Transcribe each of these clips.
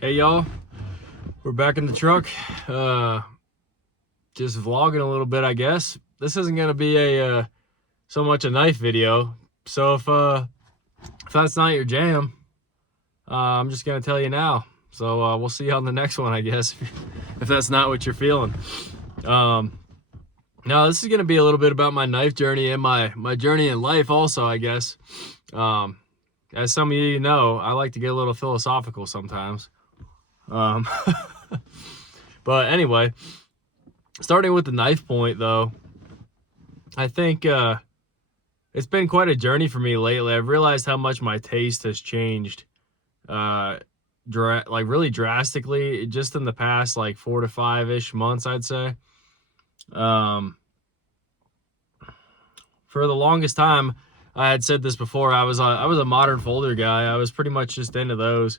Hey y'all, we're back in the truck. Just vlogging a little bit, I guess. This isn't gonna be a so much a knife video. So if that's not your jam, I'm just gonna tell you now. So we'll see you on the next one, I guess. If that's not what you're feeling. Now this is gonna be a little bit about my knife journey and my journey in life, also, I guess. As some of you know, I like to get a little philosophical sometimes. Um, but anyway, starting with the knife point though, I think it's been quite a journey for me lately. I've realized how much my taste has changed, like really drastically, just in the past like 4 to 5-ish months, I'd say. For the longest time, I had said this before, I was a modern folder guy. I was pretty much just into those.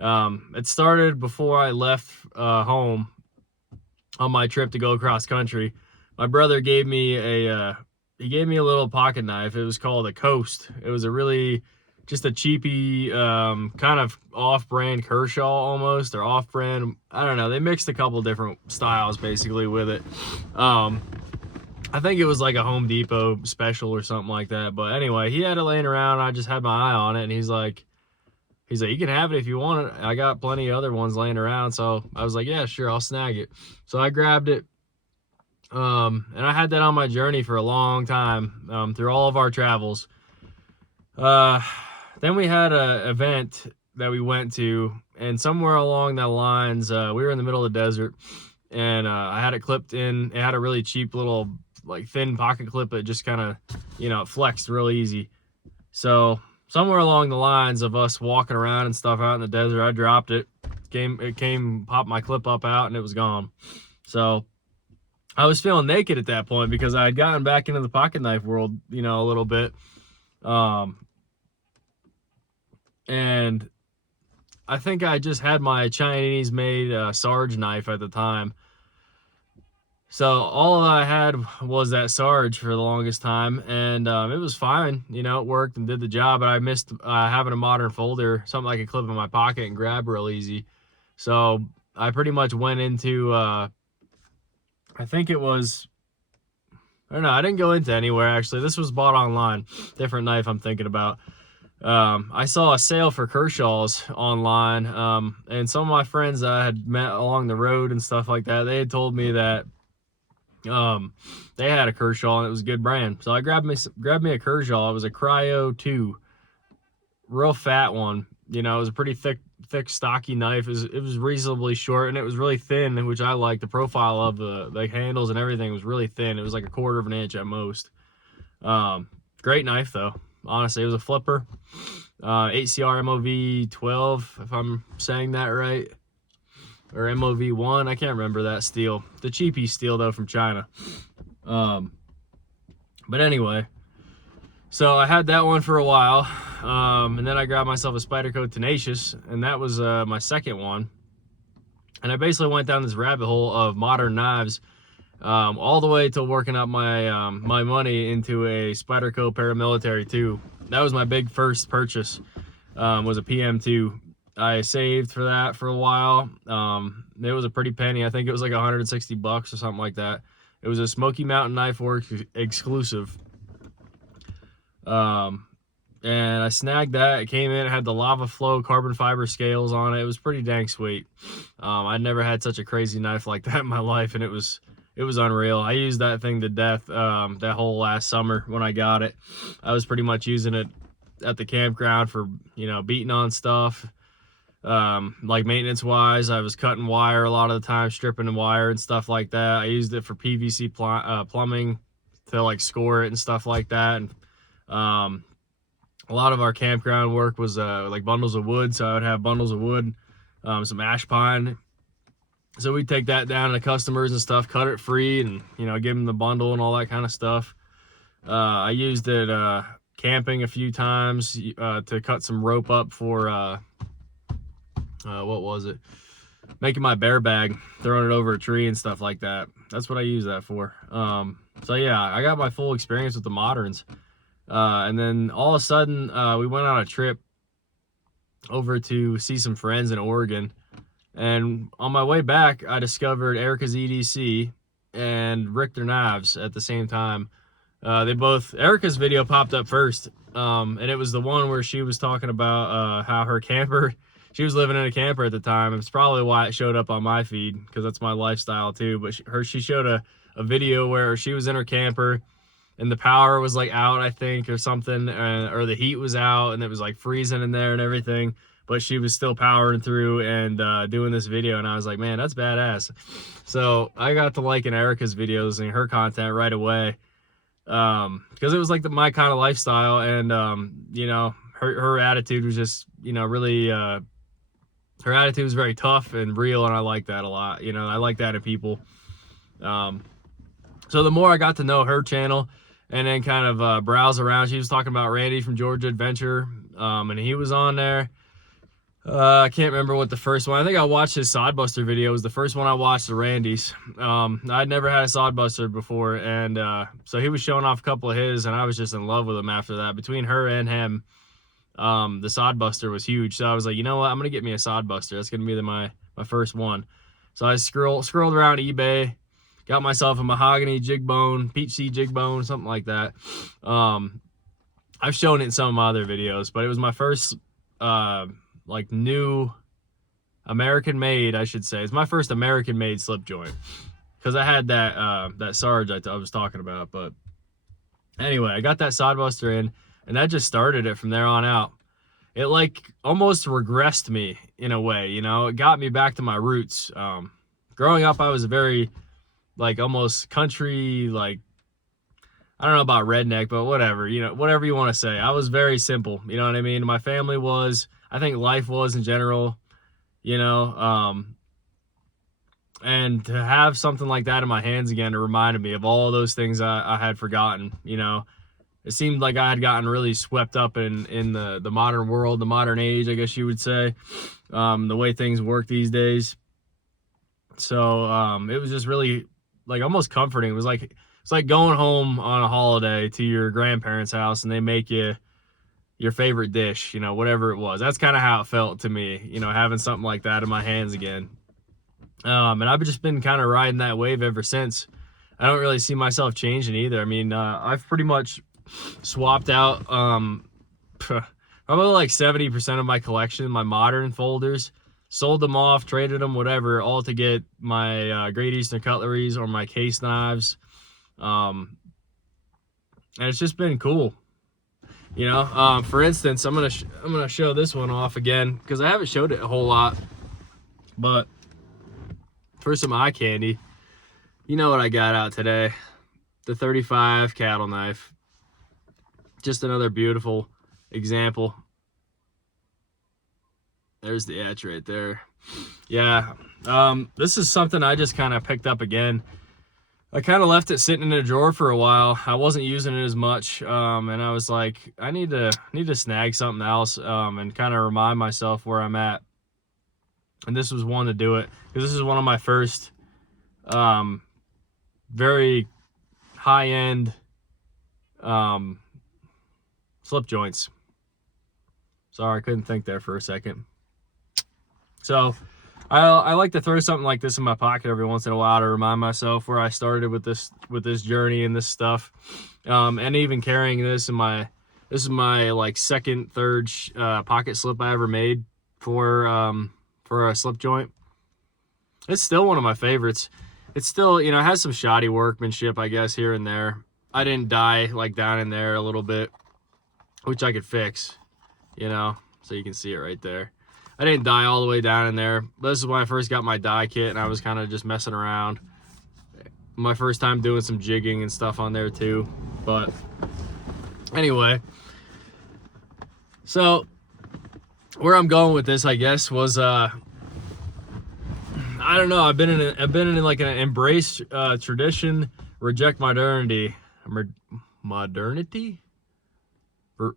It started before I left home on my trip to go across country. My brother gave me a little pocket knife. It was called a Coast. It was just a cheapy, kind of off-brand Kershaw almost, or off-brand. I don't know. They mixed a couple different styles basically with it. I think it was like a Home Depot special or something like that. But anyway, he had it laying around. I just had my eye on it, and he's like, you can have it if you want it. I got plenty of other ones laying around. So I was like, yeah, sure, I'll snag it. So I grabbed it. And I had that on my journey for a long time, through all of our travels. Then we had an event that we went to, and somewhere along the lines, we were in the middle of the desert, and I had it clipped in. It had a really cheap little, like, thin pocket clip that just kind of, it flexed real easy. So somewhere along the lines of us walking around and stuff out in the desert, I dropped it. Popped my clip up out, and it was gone. So I was feeling naked at that point because I had gotten back into the pocket knife world, a little bit. And I think I just had my Chinese made Sarge knife at the time. So all I had was that Sarge for the longest time, and it was fine. It worked and did the job, but I missed having a modern folder, something I could clip in my pocket and grab real easy. So I pretty much went into, I think it was, I don't know, I didn't go into anywhere actually. This was bought online, different knife I'm thinking about. I saw a sale for Kershaws online, and some of my friends I had met along the road and stuff like that, they had told me that they had a Kershaw and it was a good brand. So I grabbed me a Kershaw. It was a Cryo 2, real fat one. It was a pretty thick, stocky knife. It was reasonably short, and it was really thin, which I liked. The profile of the handles and everything was really thin. It was like a 1/4 of an inch at most. Great knife though. Honestly, it was a flipper. 8CR MOV 12, if I'm saying that right, or MOV 1. I can't remember that steel. The cheapy steel though from China. But anyway, so I had that one for a while, and then I grabbed myself a Spyderco Tenacious, and that was my second one. And I basically went down this rabbit hole of modern knives, all the way till working up my my money into a Spyderco Paramilitary 2. That was my big first purchase, was a PM2. I saved for that for a while. It was a pretty penny. I think it was like $160 or something like that. It was a Smoky Mountain Knife Works exclusive. And I snagged that. It came in, it had the lava flow carbon fiber scales on it. It was pretty dang sweet. I'd never had such a crazy knife like that in my life, and it was unreal. I used that thing to death that whole last summer when I got it. I was pretty much using it at the campground for, beating on stuff. Like maintenance wise, I was cutting wire a lot of the time, stripping the wire and stuff like that. I used it for PVC plumbing to like score it and stuff like that. And a lot of our campground work was like bundles of wood, so I would have bundles of wood, some ash pine. So we'd take that down to customers and stuff, cut it free, and give them the bundle and all that kind of stuff. I used it camping a few times to cut some rope up for what was it? Making my bear bag, throwing it over a tree and stuff like that. That's what I use that for. So yeah, I got my full experience with the moderns. And then all of a sudden, we went on a trip over to see some friends in Oregon. And on my way back, I discovered Erica's EDC and Richter Knives at the same time. Erica's video popped up first, and it was the one where she was talking about how her camper, she was living in a camper at the time. It's probably why it showed up on my feed, because that's my lifestyle too. But she showed a video where she was in her camper and the power was like out, I think, or something, or the heat was out and it was like freezing in there and everything. But she was still powering through and doing this video, and I was like, man, that's badass. So I got to liking Erica's videos and her content right away, because it was like my kind of lifestyle, and you know, her attitude was just, you know, really, her attitude was very tough and real, and I like that a lot. You know, I like that in people. So the more I got to know her channel and then kind of browse around, she was talking about Randy from Georgia Adventure, and he was on there. I can't remember what the first one. I think I watched his Sodbuster video. It was the first one I watched, the Randy's. I'd never had a Sodbuster before, and so he was showing off a couple of his, and I was just in love with him after that. Between her and him, the Sodbuster was huge. So I was like, you know what? I'm gonna get me a Sodbuster. That's gonna be my first one. So I scrolled around eBay, got myself a mahogany jig bone, peach seed jig bone, something like that. I've shown it in some of my other videos, but it was my first like new American made, I should say. It's my first American made slip joint, because I had that Sarge I was talking about. But anyway, I got that Sodbuster in, and that just started it from there on out. It like almost regressed me in a way, you know. It got me back to my roots. Growing up, I was a very like almost country, like, I don't know about redneck, but whatever, you know, whatever you want to say. I was very simple, you know what I mean? My family was, I think life was in general, you know, and to have something like that in my hands again, it reminded me of all those things I had forgotten, you know. It seemed like I had gotten really swept up in the modern world, the modern age, I guess you would say, the way things work these days. So it was just really like almost comforting. It was like, it's like going home on a holiday to your grandparents' house and they make you your favorite dish, you know, whatever it was. That's kind of how it felt to me, you know, having something like that in my hands again. And I've just been kind of riding that wave ever since. I don't really see myself changing either. I mean, I've pretty much swapped out probably like 70% of my collection, my modern folders, sold them off, traded them, whatever, all to get my Great Eastern cutleries or my case knives. And it's just been cool, you know. For instance, I'm gonna show this one off again because I haven't showed it a whole lot. But for some eye candy, you know what I got out today? The 35 cattle knife. Just another beautiful example. There's the etch right there. Yeah, this is something I just kind of picked up again. I kind of left it sitting in a drawer for a while. I wasn't using it as much, and I was like, I need to snag something else, and kind of remind myself where I'm at. And this was one to do it, because this is one of my first very high-end slip joints. Sorry, I couldn't think there for a second. So I like to throw something like this in my pocket every once in a while to remind myself where I started with this journey and this stuff. And even carrying this this is my like second, third pocket slip I ever made for a slip joint. It's still one of my favorites. It's still, you know, it has some shoddy workmanship, I guess, here and there. I didn't dye like down in there a little bit, which I could fix, you know, so you can see it right there. I didn't dye all the way down in there. This is when I first got my dye kit, and I was kind of just messing around. My first time doing some jigging and stuff on there too. But anyway, so where I'm going with this, I guess, was I don't know. I've been in like an embrace tradition, reject modernity. Modernity? I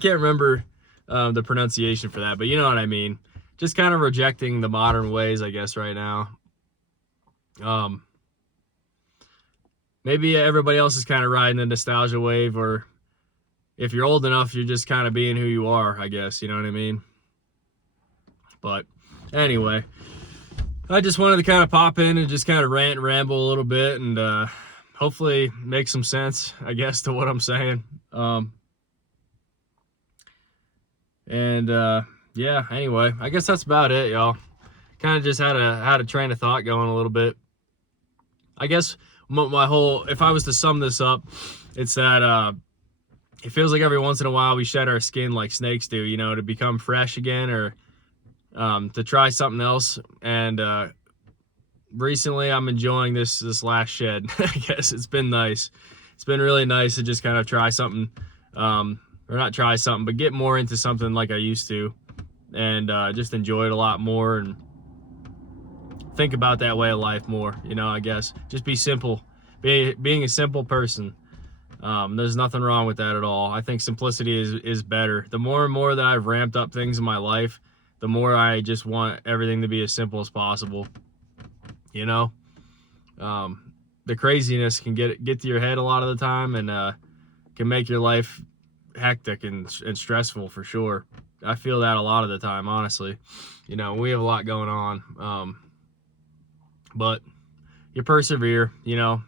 can't remember the pronunciation for that, but you know what I mean. Just kind of rejecting the modern ways, I guess, right now. Maybe everybody else is kind of riding the nostalgia wave, or if you're old enough, you're just kind of being who you are, I guess, you know what I mean? But anyway, I just wanted to kind of pop in and just kind of rant and ramble a little bit, and hopefully make some sense, I guess, to what I'm saying. Yeah, anyway, I guess that's about it, y'all. Kind of just had a train of thought going a little bit. I guess my whole, if I was to sum this up, it's that it feels like every once in a while we shed our skin like snakes do, you know, to become fresh again, or to try something else. And recently I'm enjoying this last shed. I guess it's been nice. It's been really nice to just kind of try something, or not try something, but get more into something like I used to, and just enjoy it a lot more and think about that way of life more, you know. I guess just be simple, being a simple person. There's nothing wrong with that at all. I think simplicity is better. The more and more that I've ramped up things in my life, the more I just want everything to be as simple as possible, you know. The craziness can get to your head a lot of the time, and can make your life hectic and stressful for sure. I feel that a lot of the time, honestly. You know, we have a lot going on, but you persevere. You know,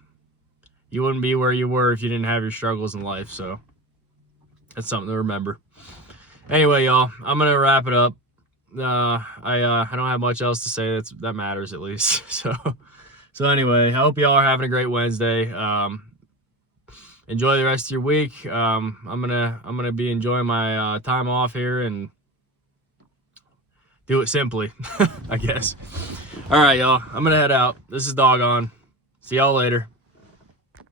you wouldn't be where you were if you didn't have your struggles in life. So that's something to remember. Anyway, y'all, I'm gonna wrap it up. I don't have much else to say that matters, at least. So anyway, I hope y'all are having a great Wednesday. Enjoy the rest of your week. I'm gonna be enjoying my time off here and do it simply, I guess. All right, y'all. I'm gonna head out. This is Doggone. See y'all later.